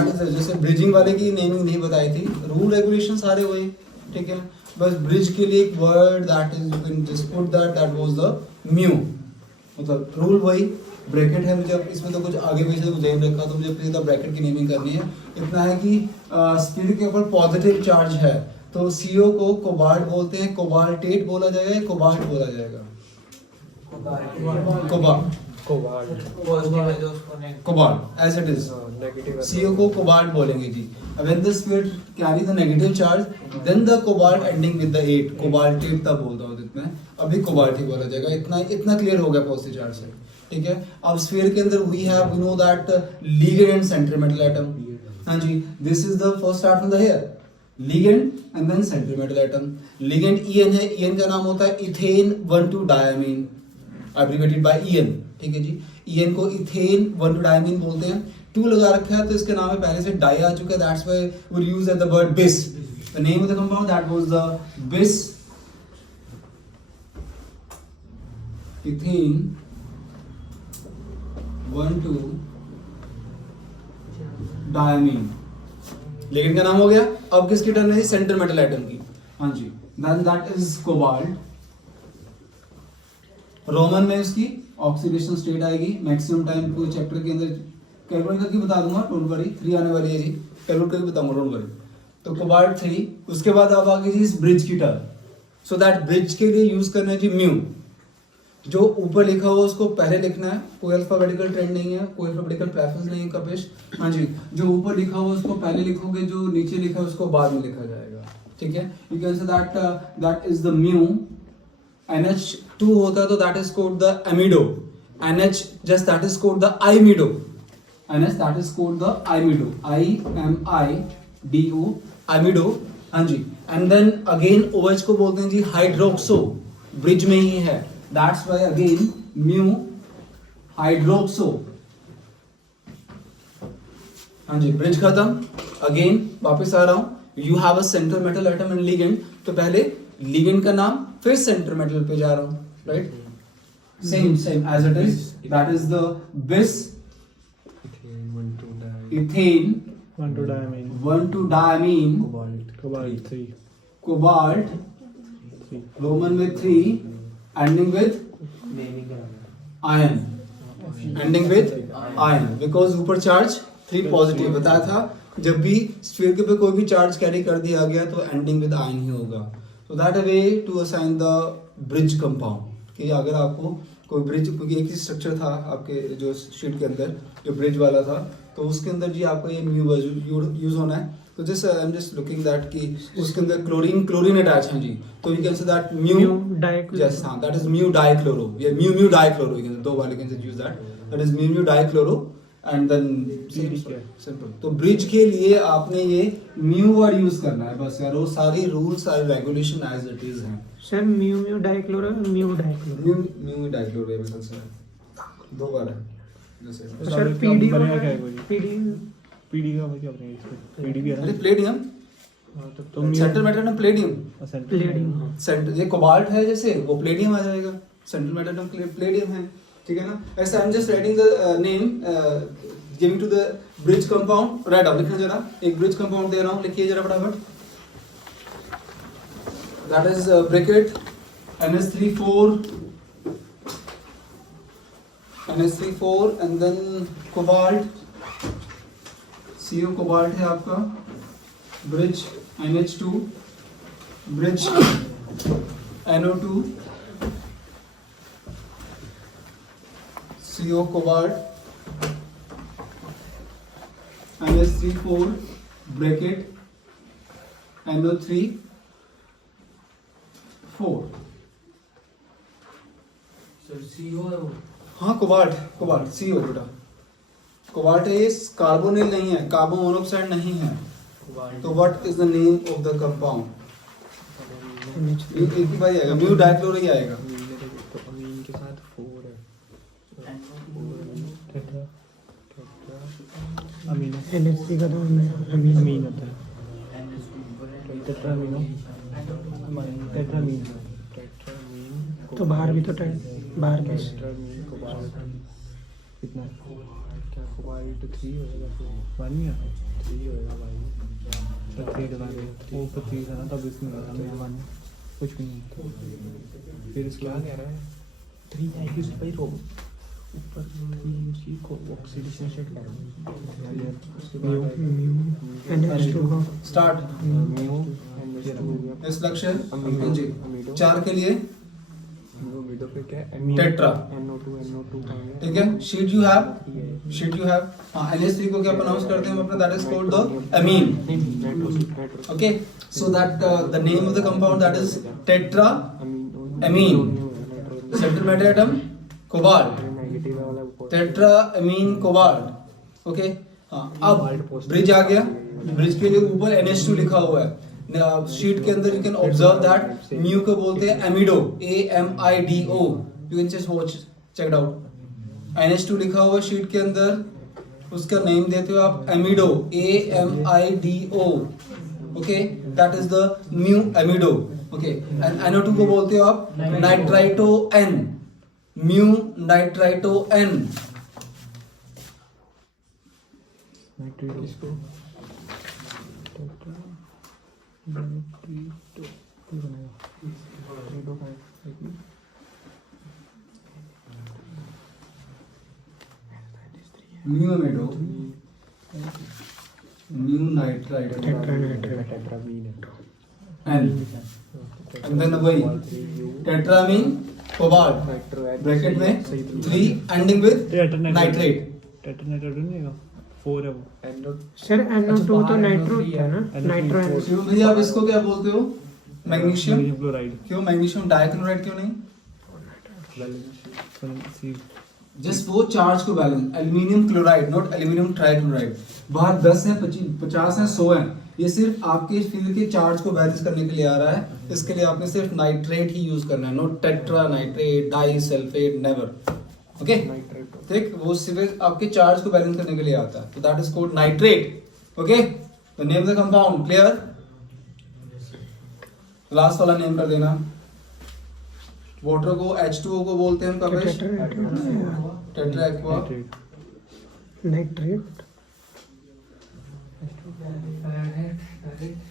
That is जैसे bridging वाले की नेमिंग नहीं बताई थी, रूल रेगुलेशन सारे वही, ठीक है। बस ब्रिज के लिए एक word that is you can just put that was the mu, मतलब रूल वही, ब्रैकेट है। मुझे अब इसमें तो कुछ आगे पीछे कुछ नहीं रखा, तो मुझे सीधा ब्रैकेट की नेमिंग करनी है। इतना है कि स्फीयर के ऊपर पॉजिटिव चार्ज है, तो CO को कोबाल्ट बोलते हैं, कोबाल्टेट बोला जाएगा या कोबाल्ट बोला जाएगा? Cobalt as it is, CO को कोबाल्ट बोलेंगे जी। When the sphere carry the negative charge, then the cobalt ending with the 8, cobaltate तब बोलता हूँ जितना, अभी कोबाल्ट ही बोला जाएगा। इतना क्लियर हो गया पॉजिटिव चार्ज से, ठीक है। अब स्फीयर के अंदर we know that ligand and central metal atom, हाँ जी, this is the first start from the here, ligand and then central metal atom. Ligand EN है, EN का नाम होता है ethane one two diamine, abbreviated by EN, ठीक है जी। EN को इथेन 1,2-डायमीन बोलते हैं। 2 लगा रखा है तो इसके नाम में पहले से डाई आ चुका है, that's why we use the word bis, the name of the compound that was the bis ethane one two diamine. लेकिन का नाम हो गया। अब किसकी टर्न है? सेंटर मेटल एटम की, हाँ जी, then that is cobalt. Roman में इसकी ऑक्सीडेशन स्टेट आएगी, मैक्सिमम टाइम कोई चैप्टर के अंदर कैलकुलेट करके बता दूंगा, डोंट वरी, 3 आने वाली है जी, कैलकुलेट करके बताऊंगा, डोंट वरी। तो कोबाल्ट 3, उसके बाद अब आगे जी इस ब्रिज की टर्न। सो दैट ब्रिज के लिए यूज करना है जी म्यू, जो ऊपर लिखा हुआ उसको पहले लिखना है, कोई अल्फाबेटिकल ट्रेंड नहीं है, कोई अल्फाबेटिकल प्रेफरेंस नहीं है कपिश, हाँ जी, जो ऊपर लिखा हुआ उसको पहले लिखोगे, जो नीचे लिखा है उसको बाद में लिखा जाएगा, ठीक है। You can say that is the mu. NH2 होता है तो that is called the amido, NH just that is called the imido, NH that is called the imido, IMIDO, imido, हाँ जी। एंड देन अगेन OH को बोलते हैं जी hydroxo, bridge में ही है, that's why again mu hydroxo, हाँ जी, bridge खत्म। Again वापस आ रहा हूं, you have a centre metal atom and ligand, तो पहले लिगेंड का नाम फिर सेंटर मेटल पे जा रहा हूं, right, same as it is, that is the bis ethane 1,2-डायमीन कोबाल्ट रोमन में 3 एंडिंग विद आयन, बिकॉज ऊपर चार्ज 3 पॉजिटिव बताया था, जब भी स्फीयर के पे कोई भी चार्ज कैरी कर दिया गया तो एंडिंग विद आयन ही होगा। तो that a way to assign the bridge compound, कि अगर आपको कोई ब्रिज, क्योंकि एक ही स्ट्रक्चर था आपके जो शीट के अंदर जो ब्रिज वाला था, तो उसके अंदर जी आपको ये म्यू यूज होना है। तो just I am just looking that कि उसके अंदर क्लोरीन अटैच है जी, तो you can say that mu just, हाँ, दैट इज म्यू डाइक्लोरो, ये म्यू डाइक्लोरो, यू कैन दो वाले can use that is mu dichloro and then simple. तो ब्रिज के लिए आपने ये म्यू वर्ड यूज करना है बस यार, वो सारी रूल्स सारे रेगुलेशन एज इट इज हैं सर। म्यू डाइक्लोरो है मेरे ख्याल से 2 बार है जैसे। सर पीडी का क्या बनेगा इसमें? पीडी भी है, अरे प्लेडियम, तो सेंटर मेटल में प्लेडियम, सेंटर ये कोबाल्ट है जैसे, वो प्लेडियम आ जाएगा, सेंटर मेटल में प्लेडियम है, ठीक है ना। ऐसा I am just writing the name giving to the bridge compound, right down, लिखना जरा, एक ब्रिज कंपाउंड दे रहा हूं, लिखिए जरा फटाफट। That is bracket NH3 4 and then cobalt, CO cobalt है आपका, bridge NH2, bridge NO2, CO cobalt, NH3 4 bracket NO3 4। Sir CO है वो, हाँ कोबाल्ट CO बेटा, कोबाल्ट है, ये कार्बोनिल नहीं है, कार्बन मोनोऑक्साइड नहीं है, तो what is the name of the compound? एक ही बार आएगा, म्यू डाइक्लोरो ही आएगा, तो अमीन के साथ 4 है, अमीन NH3 का तो अमीन होता है, टेट्रामीनो, टेट्रामीन, तो बाहर भी तो बाहर भी कितना क्या कोबाल्ट 3 होएगा तो 1 ही है 3 होएगा भाई तो 3 डला दे वो 25 है ना तब इसमें होगा मेरा 1 कुछ भी नहीं फिर क्या कह रहा है 3 है कि भाई रो ऊपर 3 उसी को ऑक्सीडेशन स्टेट कर म्यू NH2 का स्टार्ट म्यू इस लक्ष्य जी 4 के लिए टेट्रा ठीक है शीट यू हैव NH3 को क्या प्रोनाउंस करते हैं हम अपना that is called the amine okay so that the name of the compound that is tetra amine central matter atom cobalt tetra amine cobalt okay हाँ अब ब्रिज आ गया bridge के लिए ऊपर NH2 लिखा हुआ है शीट के अंदर you can observe that mu को बोलते हैं amido AMIDO you can just watch check out NH2 लिखा हुआ है शीट के अंदर उसका नेम देते हो आप amido AMIDO okay that is the mu amido okay and NO2 को बोलते हो आप nitrito N mu nitrito N nitrate किसको mu amido mu nitrito N and then वही टेट्रामीन कोबाल्ट ब्रैकेट में 3 एंडिंग विद नाइट्रेट टेट्रानेटेड नहीं है 4 है वो सर NO2 तो नाइट्रो होता है ना नाइट्रो शिव भैया आप इसको क्या बोलते हो मैग्नीशियम क्लोराइड क्यों मैग्नीशियम डाइक्लोराइड क्यों नहीं जस्ट वो चार्ज को balance aluminium chloride not aluminium trichloride बाहर 10 है 50 है 100 है ये सिर्फ आपके फील्ड के चार्ज को बैलेंस करने के लिए आ रहा है इसके लिए आपने सिर्फ नाइट्रेट ही यूज करना है not tetra nitrate di sulphate never okay ठीक वो सिर्फ आपके चार्ज को बैलेंस करने के लिए आता है तो that is called nitrate okay the name of the compound clear last वाला नेम कर देना वाटर को H2O को बोलते हैं हम कपेश टेट्रा एक्वा नाइट्रेट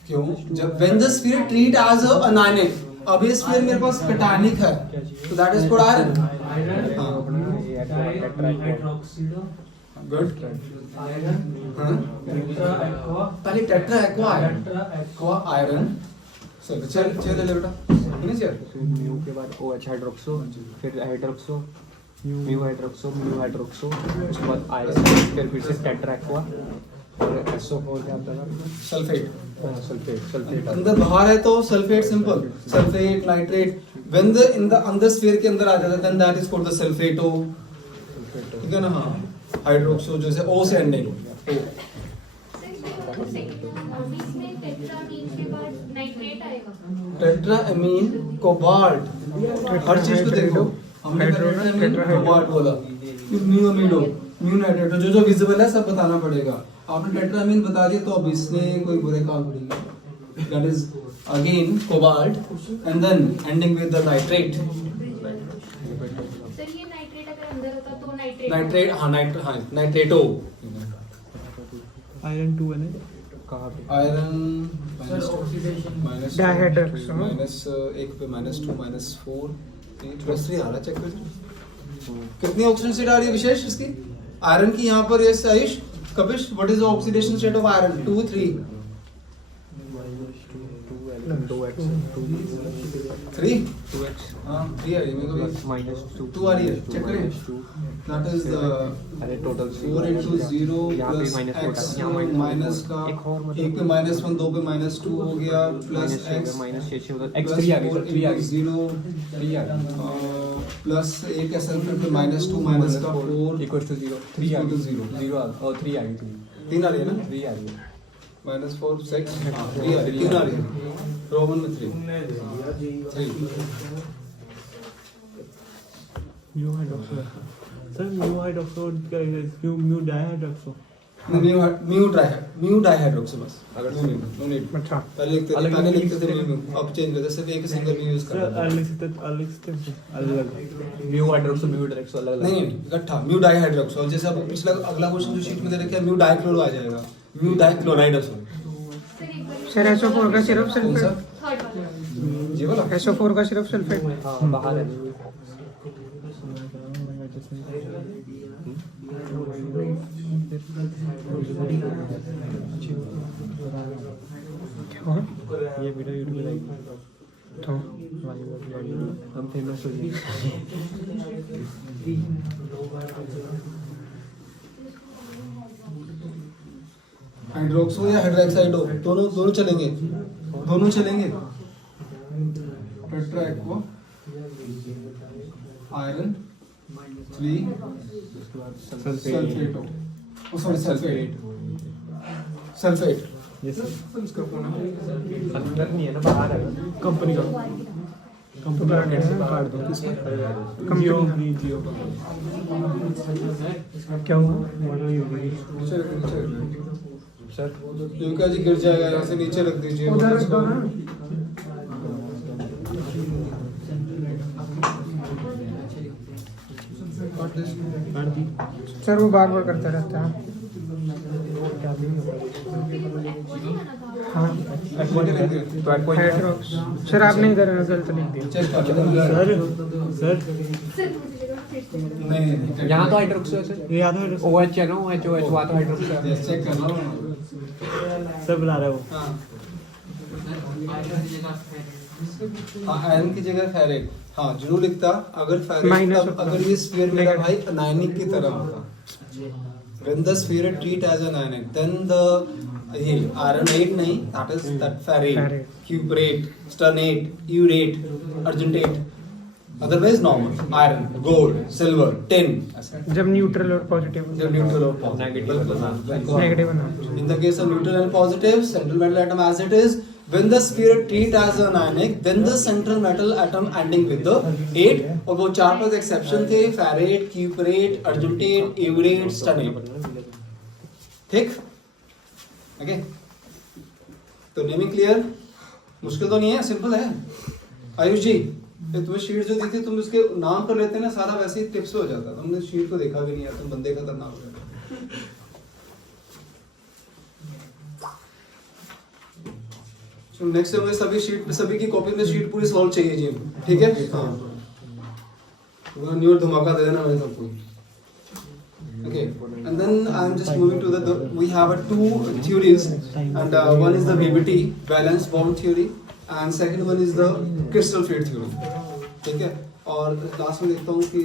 क्यों जब when the sphere treat as a anionic अब ये स्फीयर मेरे पास कैटायनिक है तो that is called iron good पहले टेट्रा एक्वा आयरन चल ले बेटा नहीं चल म्यू के बाद OH हाइड्रोक्सो फिर हाइड्रोक्सो म्यू हाइड्रोक्सो उसके बाद आयरन फिर से टेट्रा एक्वा और SO4 क्या आता है सल्फेट सल्फेट अंदर बाहर है तो sulphate simple sulphate nitrate when the in the अंदर स्फीयर के अंदर आ जाता है then that is called the sulphato ठीक है ना हाँ हाइड्रोक्सो जैसे O से एंडिंग टेट्रा अमीन कोबाल्ट हर चीज को देखो हमने टेट्रा अमीन कोबाल्ट बोला फिर म्यू अमीडो म्यू नाइट्रेट जो जो विजिबल है सब बताना पड़ेगा आपने टेट्रा अमीन बता दिया तो अब इसने कोई बुरे काम करेगा that is again cobalt and then ending with the nitrate sir ये नाइट्रेट अगर अंदर होता तो नाइट्रेट हाँ नाइट्रेटो आयरन 2 है ना कहाँ पे आयरन डाइहाइड्रोक्सो माइनस 1 पे -2 -4 3 आ रहा चेक कर कितनी ऑक्सीडेशन स्टेट आ रही है विशेष इसकी आयरन की यहाँ पर yes Ayush Kapish what is the oxidation state of iron 2 3 3 हाँ 3 आ रही है मेरे को भी -2 आ रही है चेक करें दैट इज द अरे टोटल 4 into 0 यहाँ पे plus minus x होता है, यहाँ minus माइनस का एक और मतलब- 1 पे -1 2 पे -2 हो गया प्लस x -6 होता प्लस x3 आ गई 4 सर 3 आ into गई 0 3 आ गई प्लस एक ऐसा फिर पे -2 माइनस का 4 इक्वल टू 0 3 आ गई 0 और 3 आ गई 3 आ रही है ना 3 आ गई -4 6 हाँ 3 आ रही है 3 आ रही है रोमन में 3 mu hydroxo sir mu hydroxo क्या है म्यू डाइहाइड्रोक्सो म्यू डाइहाइड्रोक्सी बस, नो नीड। अच्छा पहले लिखते थे म्यू, अब चेंज करते सिर्फ एक सिंगल म्यू यूज सर करते अलग म्यू हाइड्रोक्सो म्यू डाइहाइड्रोक्सो अलग नहीं इकट्ठा म्यू डाइहाइड्रोक्सी। और जैसे अब पिछला अगला क्वेश्चन जो शीट में दे रखा है म्यू डाइक्लोरो आ जाएगा, म्यू डाइक्लोराइड है सर SO4 का सिर्फ कौन सा सल्फेट, जी वाला SO4 का सिर्फ सल्फेट। हां बाहर है क्या हुआ? ये वीडियो यूट्यूब पे लाइक तो हम फेमस हो गए। हाइड्रोक्सो या हाइड्रोक्साइडो दोनों चलेंगे, दोनों चलेंगे। टेट्रा एक्वा आयरन 3 सल्फेटो, ओ सॉरी सल्फेट यस सर इसका कौन है? अंदर नहीं है ना, बाहर है कंपनी का। कंपनी का कैसे काट दो किसका? जियो जियो क्या हुआ? सर युविका जी गिर जाएगा, यहाँ से नीचे रख दीजिए। उधर रख दो ना। काट दी सर वो बार बार करता रहता है। हाँ हाइड्रोक्स। सर आपने इधर गलत लिख दिया। चेक कर लो सर नहीं यहाँ तो हाइड्रोक्सो है सर, ये याद है OH है ना, OH वहाँ तो हाइड्रोक्सो है। चेक कर लो सर बुला रहे हो। हाँ आयरन की जगह फेरेट, हाँ जरूर लिखता। अगर फेरेट Minus तब होता। अगर ये स्फीयर मेरा भाई अनायनिक की तरह होता, when the sphere treat as an ionic then the ये ironate नहीं, that ferrate, cuprate, sternate, urate, argentate, otherwise normal iron, gold, silver, tin ऐसा। जब न्यूट्रल और पॉजिटिव जब neutral और positive नेगेटिव बना। in the case of neutral and positive central metal atom as it is, when the sphere treat as an ionic then the central metal atom ending with the 8, और वो 4-5 exception थे, ferret, क्यूपरेट, argentate, urate, स्टर्नेट। ठीक okay, तो naming clear? मुश्किल तो नहीं है, simple है। आयुष जी ये तुम्हें शीट जो दी थी तुम उसके नाम पर लेते ना, सारा वैसे ही टिप्स हो जाता। तुमने शीट को देखा भी नहीं है, तुम बंदे का खतरनाक हो जाता। नेक्स्ट हमें सभी शीट सभी की कॉपी में शीट पूरी सॉल्व चाहिए जी, ठीक है? हाँ न्यू धमाका दे देना मेरे सबको। Okay, and then I'm just moving to the we have two theories, and one is the VBT valence bond theory and second one is the crystal field theory, ठीक है? और लास्ट में देखता हूँ कि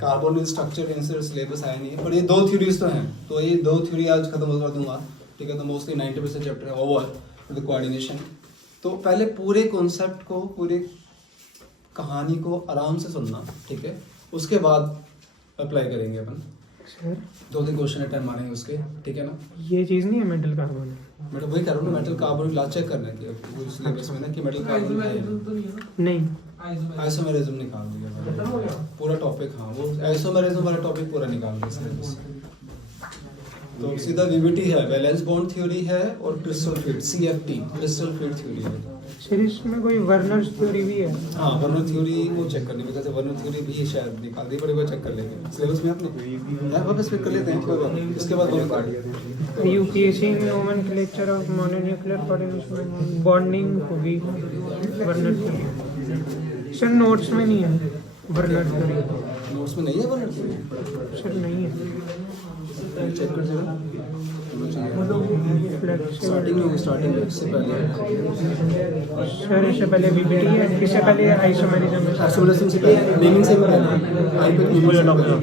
कार्बोनिल स्ट्रक्चर इनसे syllabus आया नहीं है, पर ये दो थ्योरीज तो हैं, तो ये दो थ्योरी आज खत्म कर दूंगा, ठीक है? तो मोस्टली 90% चैप्टर है ओवर विद कोऑर्डिनेशन। तो पहले पूरे कॉन्सेप्ट को, पूरे कहानी को आराम से सुनना, ठीक है? उसके बाद अप्लाई करेंगे अपन। सर 2-3 क्वेश्चन अटेम्प्ट मारेंगे उसके, ठीक है ना? ये चीज़ नहीं है मेटल कार्बन। मैं वही कर रहा हूँ ना, मेटल कार्बन क्लास चेक करना है कि सिलेबस में ना कि मेटल कार्बन है नहीं, आइसोमेरिज्म निकाल दिया पूरा टॉपिक। हाँ वो आइसोमेरिज्म वाला टॉपिक पूरा निकाल दिया सिलेबस। तो सीधा वीबीटी है, वैलेंस बॉन्ड थ्योरी है, और crystal field CFT crystal field theory है। सर इसमें कोई वर्नर्स थ्योरी भी है? हाँ वर्नर थ्योरी वो चेक करनी है, वर्नर थ्योरी भी शायद निकाल दी, बड़े चेक कर लेंगे सिलेबस में आपने वापस फिर कर लेते हैं, कोई बात नहीं। इसके बाद दोनों part UPSC nomenclature of mononuclear coordination bonding होगी वर्नर थ्योरी। सर नोट्स में नहीं है वर्नर थ्योरी। नोट्स में नहीं है वर्नर थ्योरी? सर नहीं है। चेक कर जरा, स्टार्टिंग में स्टार्टिंग में इससे पहले सर इससे पहले वीबीटी है, इससे पहले आइसोमेरिज्म है। आइसोमेरिज्म से पहले, नेमिंग से पहले, आई पे नेमिंग से पहले।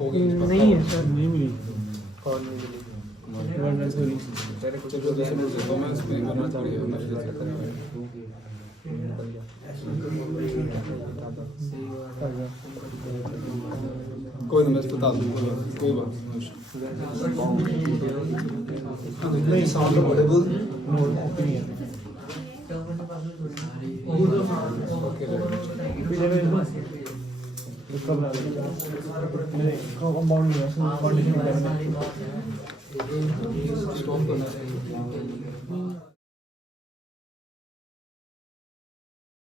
हो गई नहीं है सर। नहीं मिली। कौन नहीं मिली? Werner theory. चलो जैसे मैं देखता हूँ, मैं इसमें वर्नर थ्योरी मैं जैसे करता हूँ। कोई नहीं, मैं बता दूँगा, कोई बात नहीं। नहीं sound audible no opinion stop करना चाहिए